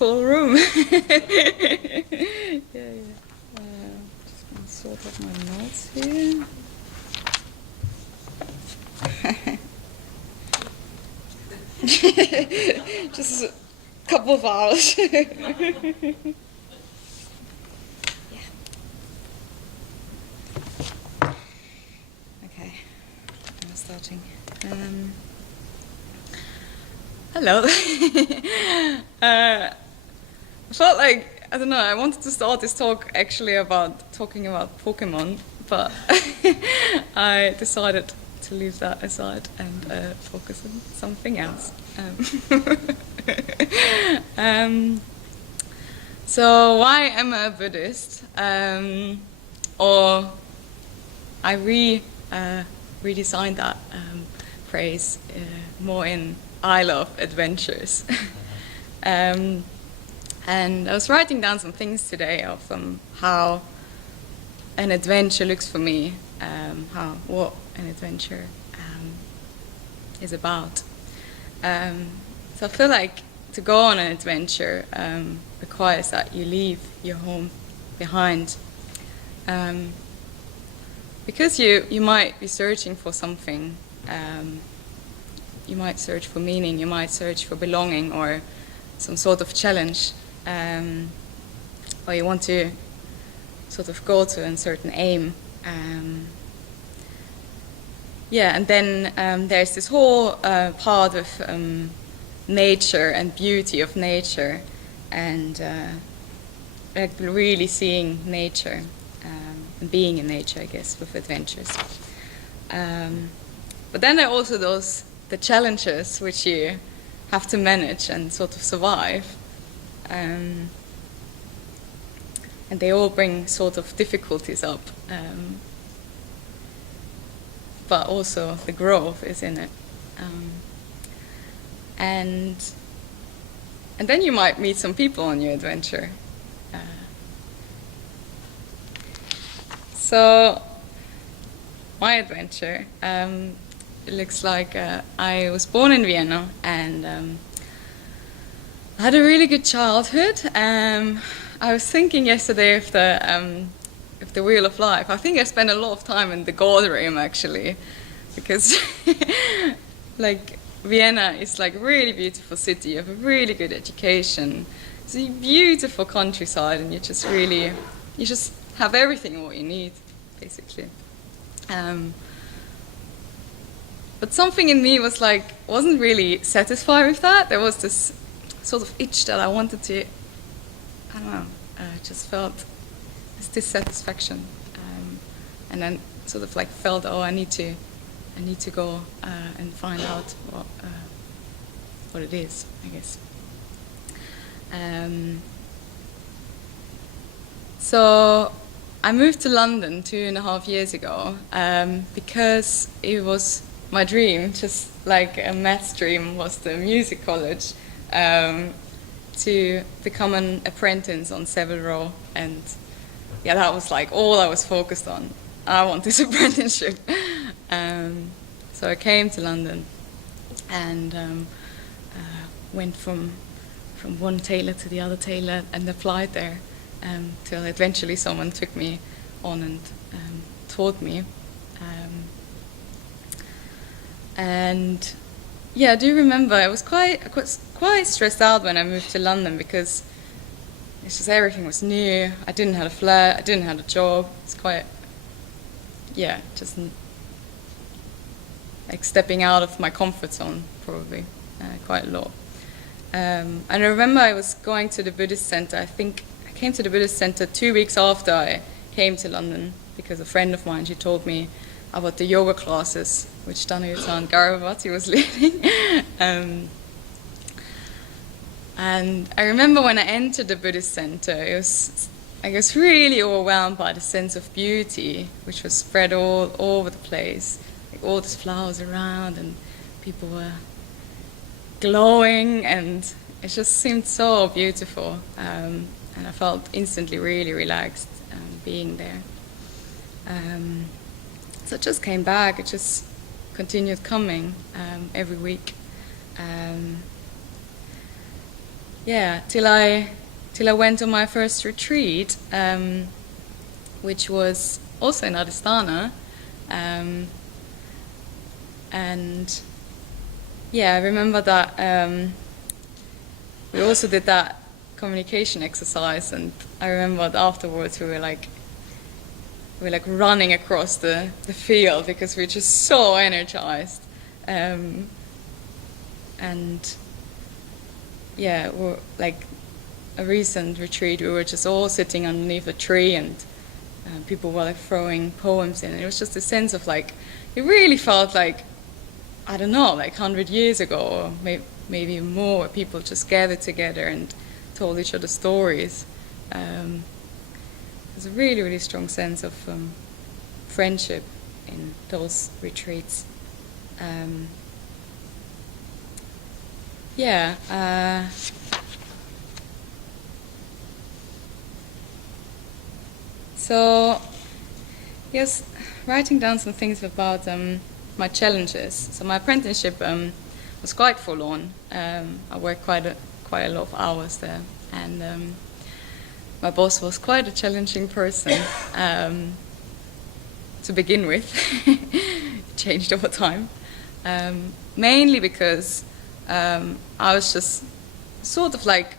full room. Yeah. Just gonna sort out my notes here. Just a couple of hours. Yeah. Okay, I'm starting. Hello. I felt like, I don't know, I wanted to start this talk actually about talking about Pokemon, but I decided to leave that aside and focus on something else. So why am I a Buddhist? Or I redesigned that phrase more in I love adventures. And I was writing down some things today of how an adventure looks for me, what an adventure is about. So I feel like to go on an adventure requires that you leave your home behind. Because you might be searching for something. You might search for meaning, you might search for belonging or some sort of challenge. Or you want to sort of go to a certain aim. And then there's this whole part of nature and beauty of nature, and like really seeing nature and being in nature, I guess, with adventures. But then there are also the challenges which you have to manage and sort of survive. And they all bring sort of difficulties up. But also the growth is in it. And then you might meet some people on your adventure. So my adventure, it looks like I was born in Vienna, and I had a really good childhood. I was thinking yesterday of the Wheel of Life. I think I spent a lot of time in the God Room actually, because like Vienna is like a really beautiful city. You have a really good education. It's a beautiful countryside, and you just have everything what you need, basically. But something in me wasn't really satisfied with that. There was this sort of itch that I wanted to, I don't know, just felt this dissatisfaction. And then sort of like felt, I need to go and find out what it is, I guess. So I moved to London 2.5 years ago because it was my dream, just like a maths dream was the music college, to become an apprentice on Savile Row, and yeah, that was like all I was focused on. I want this apprenticeship. So I came to London and went from one tailor to the other tailor and applied there till eventually someone took me on and taught me. And yeah, I do remember I was quite stressed out when I moved to London, because it's just everything was new. I didn't have a flat, I didn't have a job. It's quite, just like stepping out of my comfort zone, probably, quite a lot. And I remember I was going to the Buddhist center. I think I came to the Buddhist center 2 weeks after I came to London, because a friend of mine, she told me about the yoga classes which Dani was leading. And I remember when I entered the Buddhist center, I was really overwhelmed by the sense of beauty, which was spread all over the place. Like all these flowers around, and people were glowing, and it just seemed so beautiful. And I felt instantly really relaxed being there. So it just came back, it just continued coming every week. yeah, till I went on my first retreat, which was also in Adistana, and yeah, I remember that we also did that communication exercise, and I remember that afterwards we were like running across the field because we were just so energized, and yeah, we're like a recent retreat, we were just all sitting underneath a tree, and people were like throwing poems in. It was just a sense of like, it really felt like, I don't know, like 100 years ago, or maybe more, where people just gathered together and told each other stories. There's a really, really strong sense of friendship in those retreats. So, yes, writing down some things about my challenges. So my apprenticeship was quite full on. I worked quite a lot of hours there, and my boss was quite a challenging person to begin with. It changed over time, mainly because I was just sort of like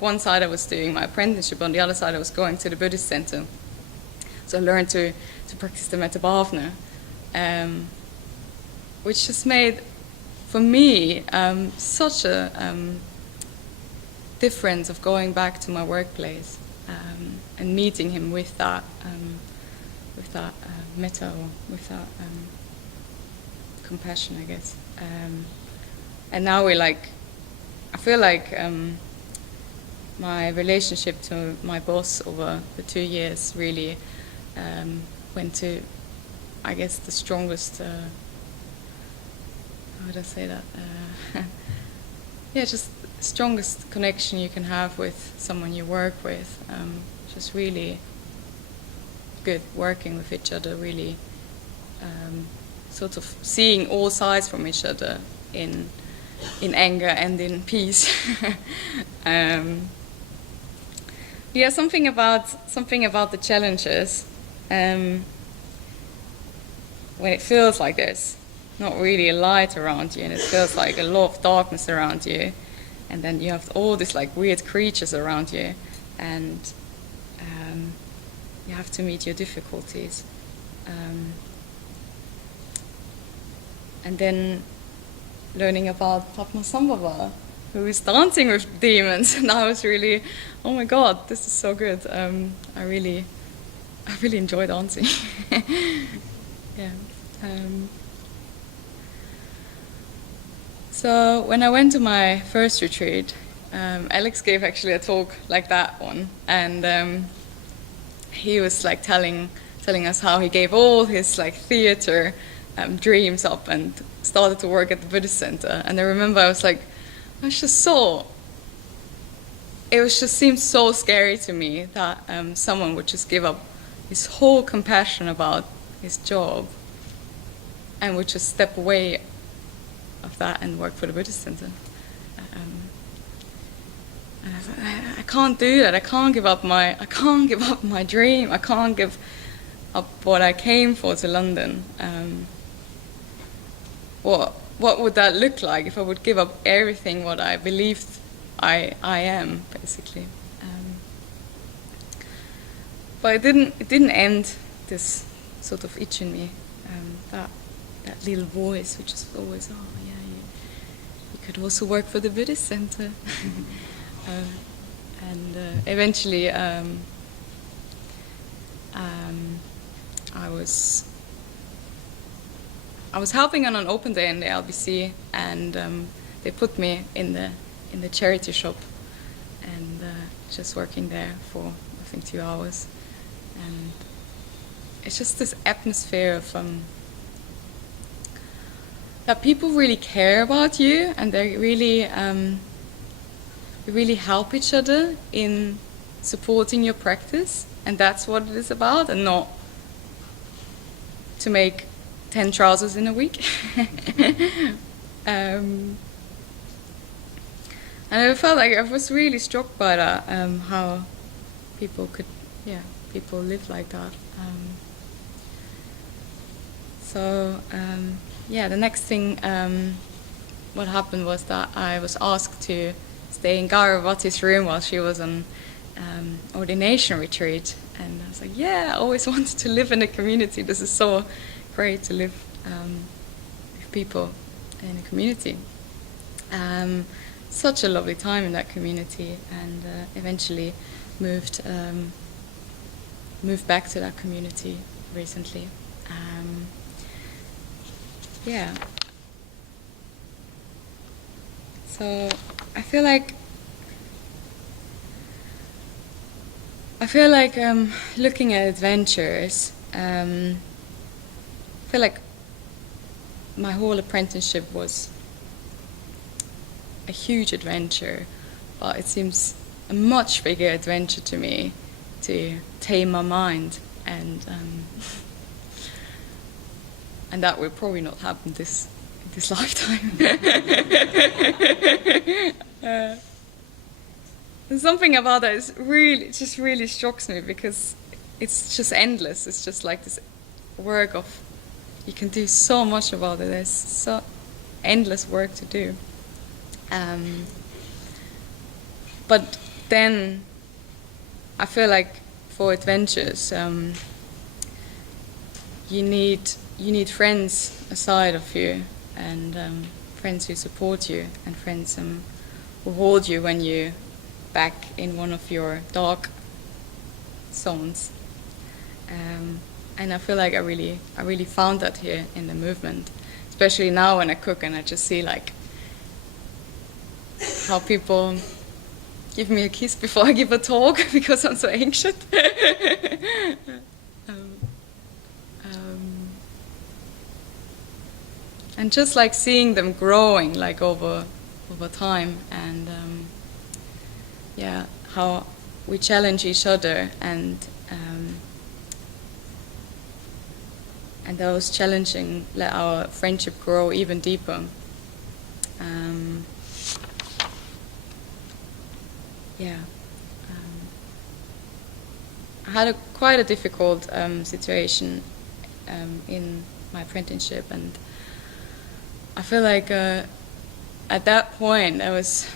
one side I was doing my apprenticeship, on the other side I was going to the Buddhist center. So I learned to practice the metta bhavana, which just made, for me, such a difference of going back to my workplace and meeting him with that metta, or with that compassion, I guess. And now I feel like my relationship to my boss over the 2 years really went to, I guess, the strongest, how would I say that? Yeah, just the strongest connection you can have with someone you work with. Just really good working with each other, really sort of seeing all sides from each other in anger and in peace. Yeah, something about the challenges, when it feels like there's not really a light around you, and it feels like a lot of darkness around you, and then you have all these like weird creatures around you, and you have to meet your difficulties, and then learning about Padmasambhava, who is dancing with demons, and I was really, oh my god, this is so good. I really enjoy dancing. Yeah. So when I went to my first retreat, Alex gave actually a talk like that one, and he was like telling us how he gave all his like theater dreams up and started to work at the Buddhist center. And I remember I was like, it just seemed so scary to me that someone would just give up his whole compassion about his job and would just step away of that and work for the Buddhist center. And I was like, I can't do that. I can't give up my dream. I can't give up what I came for to London. What would that look like if I would give up everything what I believed I am, basically? But it didn't end this sort of itch in me, that little voice which is always, oh yeah, you could also work for the Buddhist center. And eventually I was helping on an open day in the LBC, and they put me in the charity shop, and just working there for I think 2 hours, and it's just this atmosphere of that people really care about you, and they really help each other in supporting your practice, and that's what it is about, and not to make 10 trousers in a week. And I felt like I was really struck by that, how people could, people live like that. The next thing, what happened was that I was asked to stay in Gauravati's room while she was on ordination retreat. And I was like, yeah, I always wanted to live in a community. This is so great to live with people in a community. Such a lovely time in that community, and eventually moved back to that community recently. So I feel like looking at adventures, I feel like my whole apprenticeship was a huge adventure, but it seems a much bigger adventure to me to tame my mind, and that will probably not happen this lifetime. Something about that just really shocks me, because it's just endless. It's just like this work of, you can do so much about it. There's so endless work to do. But then I feel like for adventures, you need friends aside of you, and friends who support you, and friends who hold you when you're back in one of your dark zones. And I feel like I really found that here in the movement, especially now when I cook and I just see like how people give me a kiss before I give a talk because I'm so anxious. And just like seeing them growing like over time, and how we challenge each other, and those challenging let our friendship grow even deeper. I had quite a difficult situation in my apprenticeship, and I feel like at that point I was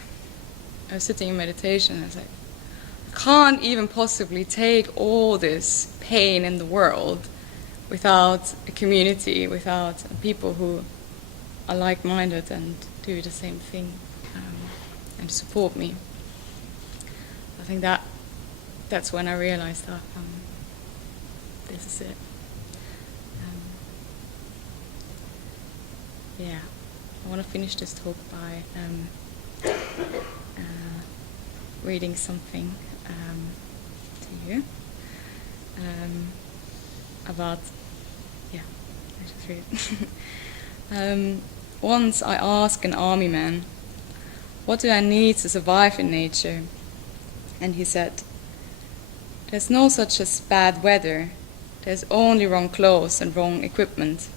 sitting in meditation, and I was like, I can't even possibly take all this pain in the world without a community, without people who are like-minded and do the same thing, and support me. I think that's when I realized that this is it. I want to finish this talk by reading something to you about, I just read it. Once I asked an army man, what do I need to survive in nature? And he said, there's no such as bad weather, there's only wrong clothes and wrong equipment.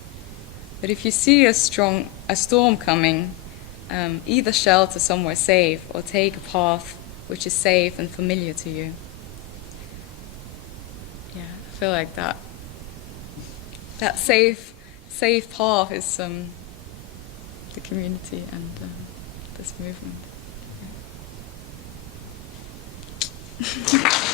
But if you see a storm coming, either shelter somewhere safe or take a path which is safe and familiar to you. I feel like that safe path is the community and this movement. Yeah.